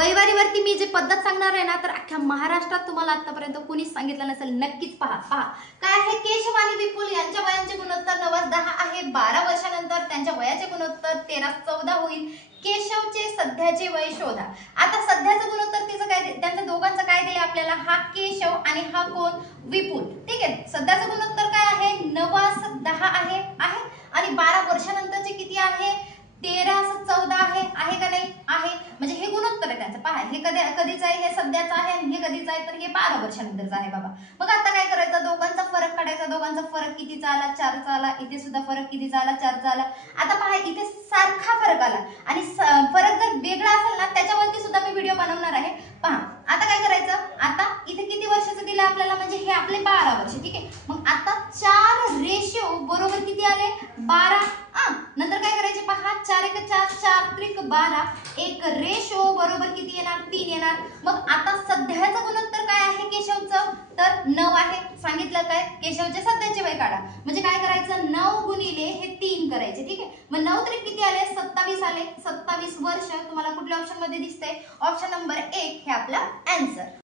वयवारीवरती मी जे पद्धत सांगणार आहे ना, तर अख्ख्या महाराष्ट्रात तुम्हाला आतापर्यंत कुणीच सांगितलं नसेल. नक्कीच पहा काय आहे. केशव आणि विपुल यांच्या वयांचे गुणोत्तर 9-10 आहे. 12 वर्षानंतर त्यांच्या वयाचे गुणोत्तर 13-14 होईल. केशवचे सध्याचे वय शोधा. आता सध्याचं गुणोत्तर तिचं काय, त्यांच्या दोघांचं काय दिले आपल्याला, हा केशव आणि हा कोण, विपुल. ठीक आहे. सध्याचं गुणोत्तर काय आहे, 9-10 आहे आणि 12 वर्षानंतरचे किती आहे, 13-14 आहे का नाही, आहे. म्हणजे हे गुणोत्तर आहे त्यांचं. पहा हे कधीच आहे, हे सध्याचं आहे आणि हे कधीच आहे, तर हे 12 वर्षानंतरचं आहे बाबा. मग आता काय करायचं, दोघांचा फरक काढायचा. दोघांचा फरक कितीचा आला, 4चा आला. इथे सुद्धा फरक कितीचा आला, 4चा आला. आता पहा इथे सारखा फरक आला आणि फरक जर वेगळा असेल ना, त्याच्यावरती सुद्धा मी व्हिडिओ बनवणार आहे. पहा आता काय करायचं, आता इथे किती वर्षाचं दिलं आपल्याला, म्हणजे हे आपले 12 वर्ष. ठीक आहे. मग आता 4 बरोबर किती आले, 12. नंतर काय करायचे, पहा 4 × 4 4 त्रिक 12. 1 बरोबर किती येणार, 3 येणार. मग आता सध्याचं गुणोत्तर काय आहे केशवचं, तर 9 आहे. सांगितलं काय, केशवचे सध्याचे वय काढा. म्हणजे काय करायचं, 9 गुणिले हे 3 करायचे. ठीक आहे. मग 9 त्रिक किती आले, 27 आले. 27 वर्ष तुम्हाला कुठल्या ऑप्शन मध्ये दिसतंय, ऑप्शन नंबर 1 हे आपला आन्सर.